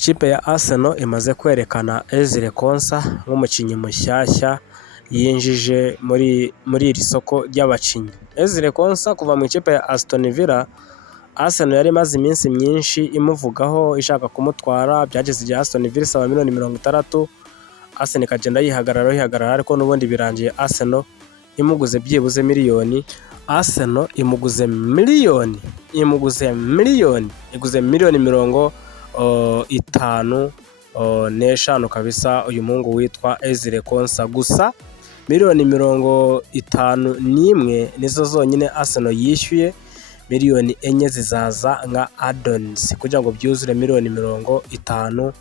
Ikipe ya Arsenal imaze kwerekana Ezri Konsa nk'umukinnyi mushyashya yinjije muri iri soko ry'abakinnyi. Ezri Konsa kuva mu ikipe ya Aston Villa, Arsenal yari imaze iminsi myinshi imuvugaho ishaka kumutwara, byageze igihe Aston Villa isaba miliyoni 60, Arsenal ikagenda yihagarara ariko n'ubundi birangiye Arsenal imuguze byibuze miliyoni. Arsenal iguze miliyoni 55 kabisa uyu muhungu witwa Ezri Konsa. Gusa miliyoni 51 nizo zonyine Arsenal yishyuye, miliyoni 4 zizaza nka add-ons kugira ngo byuzure miliyoni 55.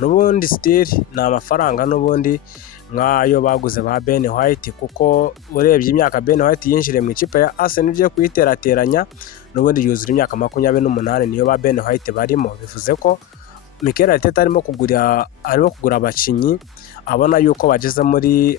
N'ubundi still ni amafaranga n'ubundi nk'ayo baguze ba Ben White, kuko urebye imyaka Ben White yinjire mu ikipe ya Arsenal ugiye kuyiterateranya n'ubundi yuzura imyaka 28 niyo ba Ben White barimo. Bivuze ko Mikel Arteta arimo kugura abakinnyi abona yuko bageze muri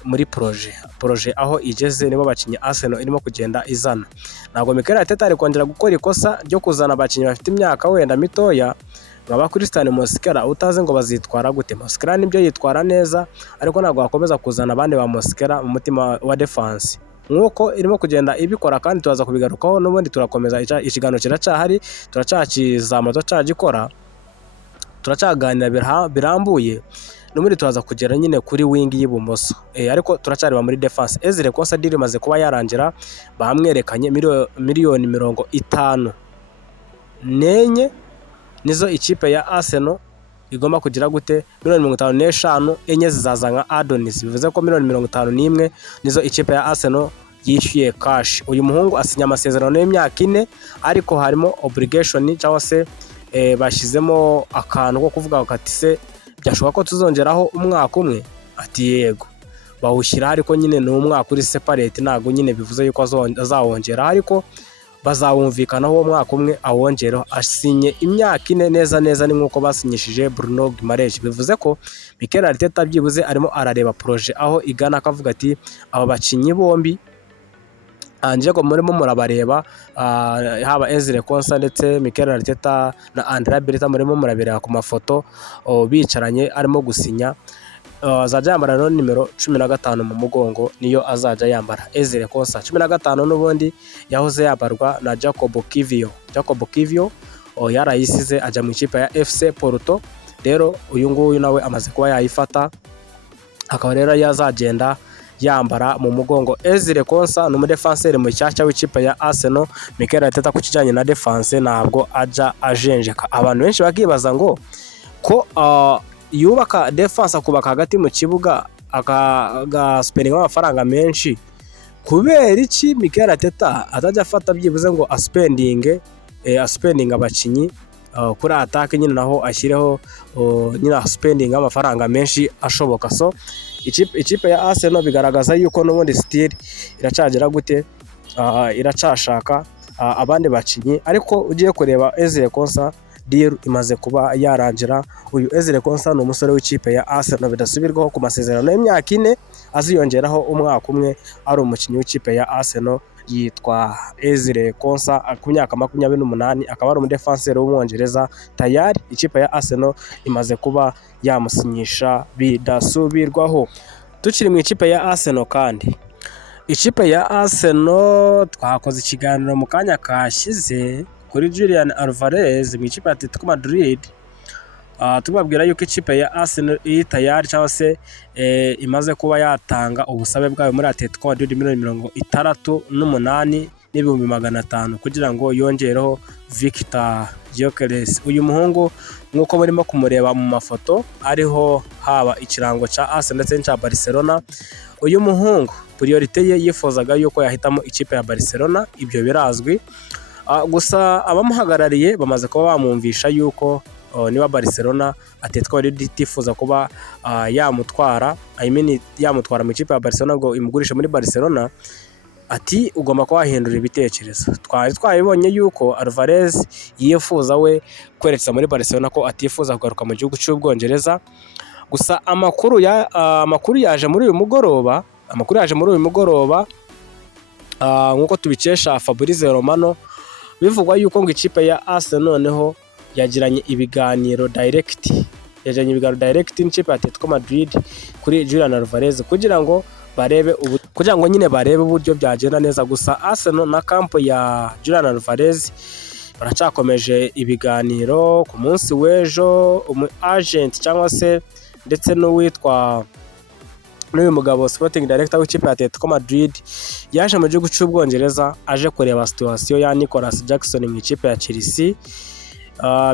projet aho igeze, nibo bakinnyi Arsenal irimo kugenda izana. Ntabwo Mikel Arteta ari kongera gukora ikosa ryo kuzana abakinnyi bafite imyaka wenda mitoya nk'aba Christian Mosquera utazi ngo bazitwara gute. Mosquera nibyo yitwara neza, ariko ntabwo wakomeza kuzana abandi ba Mosquera mu mutima wa defense nk'uko irimo kugenda ibikora, kandi tuzaza kubigarukaho. N'ubundi turakomeza ikiganiro kiracyahari, turacyakizamura, turacyagikora, turacyaganira birambuye. N'ubundi turaza kugera nyine kuri wing y'ibumoso, ariko turacyareba muri defense. Ezri Konsa deal imaze kuba yarangira, bamwerekanye miliyoni 54 nizo ikipe ya Arsenal igomba kugira gute, miliyoni 55 enye zizaza nka add-ons. Bivuze ko miliyoni 51 nizo ikipe ya Arsenal yishyuye cash. Uyu muhungu asinya amasezerano y'imyaka 4, ariko harimo obligation cyangwa se bashyizemo akantu ko kuvuga ati se byashoboka ko tuzongeraho umwaka umwe. Ati yego bawushyira, ariko nyine ni umwaka uri separate, ntabwo nyine bivuze yuko azawongera, ariko bazawumvikanaho uwo mwaka umwe awongereho. Asinye imyaka 4 neza ni nk'uko basinyishije Bruno Guimaraes. Bivuze ko Mikel Arteta byibuze arimo arareba projet aho igana, akavuga ati aba bakinnyi bombi Angelo murimo murabareba, haba Ezri Konsa ndetse Mikel Arteta na Andrea Berta murimo murabireba ku mafoto bicaranye arimo gusinya. Azajya yambara no nimero 15 mu mugongo, niyo azajya yambara Ezri Konsa. 15 n'ubundi yahoze yabarwa na Jacob Kivior yarayisize ajya mu ikipe ya FC Porto. Rero uyu nguyu nawe amaze kuba yayifata, akaba rero yazagenda yambara mu mugongo. Ezri Konsa ni umudefenseri mushyashya w'ikipe ya Arsenal. Mikel Arteta ku kijyanye na defense ntabwo ajya ajenjeka. Abantu benshi bakibaza ngo ko yubaka defense, akubaka hagati mu kibuga agaspendinga amafaranga menshi, kubera iki Mikel Arteta atajya afata byibuze ngo aspendinga abakinnyi kuri attack nyine naho ashyireho nyine aspendinga amafaranga menshi ashoboka. So ikipe ya Arsenal bigaragaza yuko n'ubundi still iracagira gute, iracashaka abandi bakinnyi. Ariko ugiye kureba Ezri Konsa deal imaze kuba yarangira. Uyu Ezri Konsa ni umusore w'ikipe ya Arsenal bidasubirwaho ku masezerano y'imyaka 4, aziyongeraho umwaka umwe ari umukinnyi w'ikipe ya Arsenal. Yitwa Ezri Konsa ku myaka 28, akaba ari umudefenseri w'umwongereza. Tayari ikipe ya Arsenal imaze kuba yamusinyisha bidasubirwaho. Tukiri mu ikipe ya Arsenal kandi, ikipe ya Arsenal twakoze ikiganiro mu kanya kashize kuri Julian Alvarez mu ikipe ya Atletico Madrid, tubabwira yuko ikipe ya Arsenal iri tayari cyangwa se imaze kuba yatanga ubusabe bwayo muri Atletico Madrid miliyoni 68,500 kugira ngo yongereho Victor Gyökeres. Uyu muhungu nk'uko murimo kumureba mu mafoto ariho haba ikirango cya Arsenal ndetse n'icya Barcelona, uyu muhungu priorite ye yifuzaga yuko yahitamo ikipe ya Barcelona, ibyo birazwi. Gusa abamuhagarariye bamaze kuba bamwumvisha yuko niba Barcelona Atletico Madrid itifuza kuba yamutwara mu ikipe ya Barcelona ngo imugurishe muri Barcelona, ati ugomba kuba wahindura ibitekerezo. Twabibonye yuko Alvarez yifuza we kwerekeza muri Barcelona, ko atifuza kugaruka mu gihugu cy'Ubwongereza. Gusa amakuru yaje muri uyu mugoroba, nk'uko tubikesha Fabrizio Romano, bivugwa yuko ngo ikipe ya Arsenal noneho yagiranye ibiganiro direct n'ikipe ya Atletico Madrid kuri Julian Alvarez kugira ngo nyine barebe uburyo byagenda neza. Gusa Arsenal na kampo ya Julian Alvarez baracyakomeje ibiganiro. Ku munsi w'ejo umu agent cyangwa se ndetse n'uyu mugabo sporting director w'ikipe ya Atletico Madrid yaje mu gihugu cy'Ubwongereza aje kureba situation ya Nicolas Jackson mu ikipe ya Chelsea.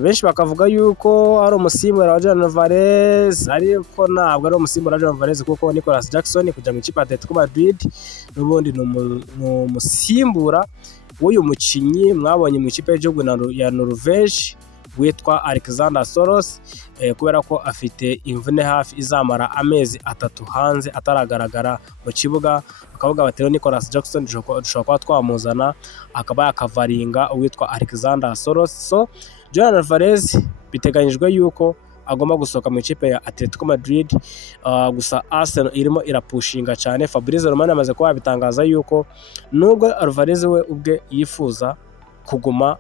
Benshi bakavuga yuko ari umusimbura wa Julian Alvarez, ariko ntabwo ari umusimbura wa Julian Alvarez kuko Nicolas Jackson kujya mu ikipe ya Atletico Madrid n'ubundi ni umusimbura w'uyu mukinnyi mwabonye mu ikipe y'igihugu ya Norvège witwa Alexander Soros, kubera ko afite imvune hafi izamara amezi 3 hanze ataragaragara mu kibuga. Bakavuga bati Nicolas Jackson dushobora kuba twamuzana akaba yakavaringa uwitwa Alexander Soros. So Julian Alvarez biteganyijwe yuko agomba gusohoka mu ikipe ya Atletico Madrid. Gusa Arsenal irimo irapushinga cyane. Fabrizio Romano amaze kuba yabitangaza yuko nubwo Alvarez we ubwe yifuza kuguma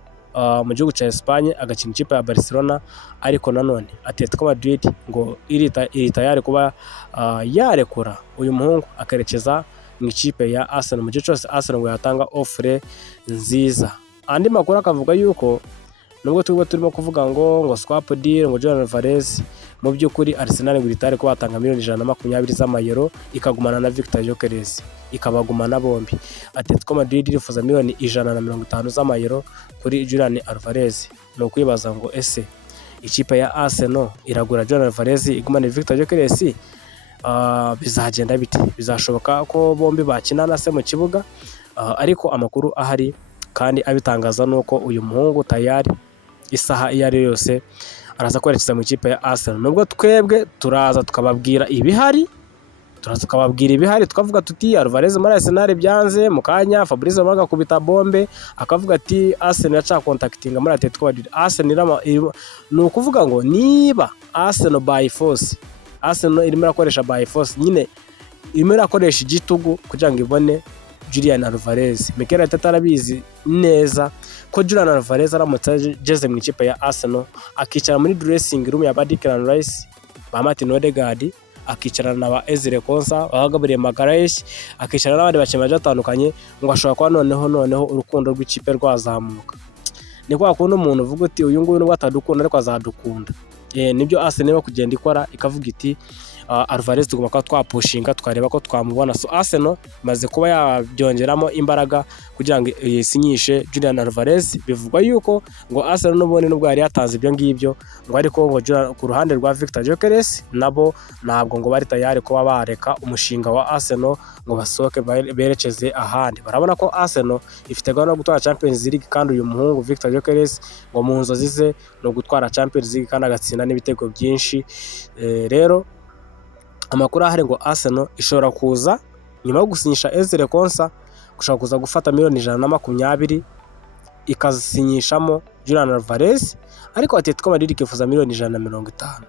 mu gihugu cya Espagne agakina ikipe ya Barcelona, ariko nanone Atletico Madrid ngo iri tayari kuba yarekura uyu muhungu akerekeza mu ikipe ya Arsenal mu gihe cyose Arsenal ngo yatanga offre nziza. Andi makuru akavuga yuko nubwo turimo kuvuga ngo swap deal ngo Julian Alvarez, mu by'ukuri Arsenal ngo itari kuba batanga miliyoni 120 z'amayero ikagumana na Victor Gyökeres, ikabagumana bombi. Atletico Madrid irifuza miliyoni 150 z'amayero kuri Julian Alvarez. No kwibaza ngo ese ikipe ya Arsenal iragura Julian Alvarez igumana Victor Gyökeres, bizagenda bite? Bizashoboka ko bombi bakinana se mu kibuga? Ariko amakuru ahari kandi abitangaza nuko uyu muhungu tayari isaha iyo ari yose araza kwerekeza mu ikipe ya Arsenal. Nubwo twebwe turaza tukababwira ibihari, tukavuga tuti Alvarez muri Arsenal byanze, mu kanya Fabrizio Romano akubita bombe akavuga ati Arsenal yaca contactinga muri Atletico Madrid. Arsenal ni ukuvuga ngo niba Arsenal by force, Arsenal irimo irakoresha by force, nyine irimo irakoresha igitugu kugira ngo ibone Julian Alvarez. Mikel Arteta arabizi neza ko Julian Alvarez aramutse ageze mu ikipe ya Arsenal akicara muri dressing room ya Declan Rice, ba Martin Odegaard, akicarana na ba Ezri Konsa, ba Gabriel Magalhaes, akicarana n'abandi bakinnyi batandukanye, ngo ashobora kuba noneho urukundo rw'ikipe rwazamuka. Ni kwa kundi umuntu uvuga uti uyu nguyu nubwo atadukunda ariko azadukunda. Nibyo Arsenal irimo kugenda ikora, ikavuga iti Alvarez tugomba kuba twapushinga tukareba ko twamubona. So Arsenal imaze kuba yabyongeramo imbaraga kugira ngo yisinyishe Julian Alvarez. Bivugwa yuko ngo Arsenal n'ubundi nubwo yari yatanze ibyo ngibyo, ngo ariko ngo ku ruhande rwa Victor Gyökeres nabo ntabwo ngo bari tayari kuba bareka umushinga wa Arsenal ngo basohoke berekeze ahandi. Barabona ko Arsenal ifite gahunda yo gutwara Champions League, kandi uyu muhungu Victor Gyökeres ngo mu nzozi ze no gutwara Champions League kandi agatsinda n'ibitego byinshi. Rero amakuru ahari ngo Arsenal ishobora kuza nyuma yo gusinyisha Ezri Konsa, gushaka kuza gufata miliyoni 120 ikasinyishamo Julian Alvarez, ariko Atletico Madrid ikifuza miliyoni 150.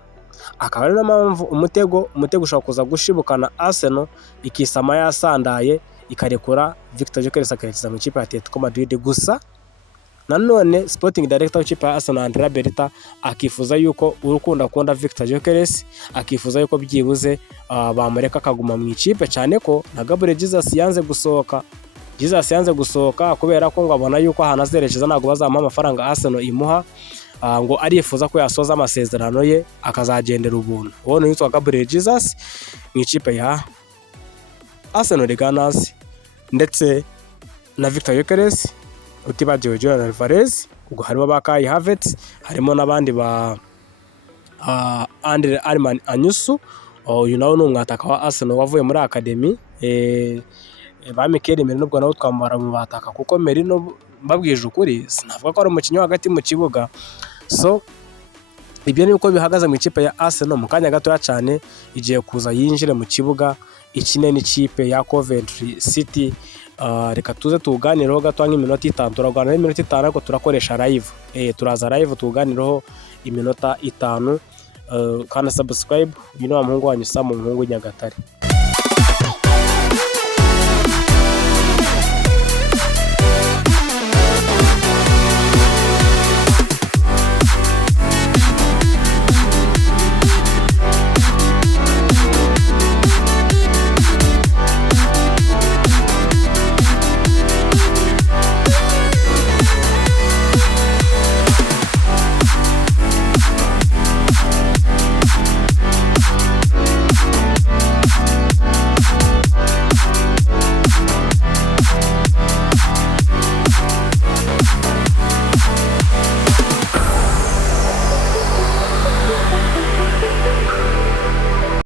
Akaba ari mpamvu umutego ushaka kuza gushibukana Arsenal ikisama yasandaye ikarekura Victor Gyökeres akerekeza mu ikipe ya Atletico Madrid. Gusa nanone sporting director w'ikipe ya Arsenal Andrea Berta akifuza yuko urukundo akunda Victor Gyökeres, akifuza yuko byibuze bamureka akaguma mu ikipe, cyane ko na Gabriel Jesus yanze gusohoka kubera ko ngo abona yuko ahantu azerekeza ntabwo bazamuha amafaranga Arsenal imuha, ngo arifuza ko yasoza amasezerano ye akazagendera ubuntu. Uwo ni witwa Gabriel Jesus mu ikipe ya Arsenal Gunners, ndetse na Victor Gyökeres utibagiwe Julian Alvarez. Ubwo harimo ba Kai Havertz, harimo n'abandi ba Andre Arman Anyusu, uyu nawe ni umwataka wa Arsenal wavuye muri academy. Ba Mikel Merino ubwo nawe twamara mu bataka, kuko Merino mbabwije ukuri sinavuga ko ari umukinnyi hagati mu kibuga. So ibyo ni uko bihagaze mu ikipe ya Arsenal. Mu kanya gatoya cyane igiye kuza yinjire mu kibuga ikine n'ikipe ya Coventry City. Reka tuze tuganireho gato nk'iminota 5, turaganira iminota 5 ariko turakoresha live. Turaza live tuganireho iminota 5. Kana subscribe, uyu ni wa muhungu wanyu Sam, umuhungu Nyagatare.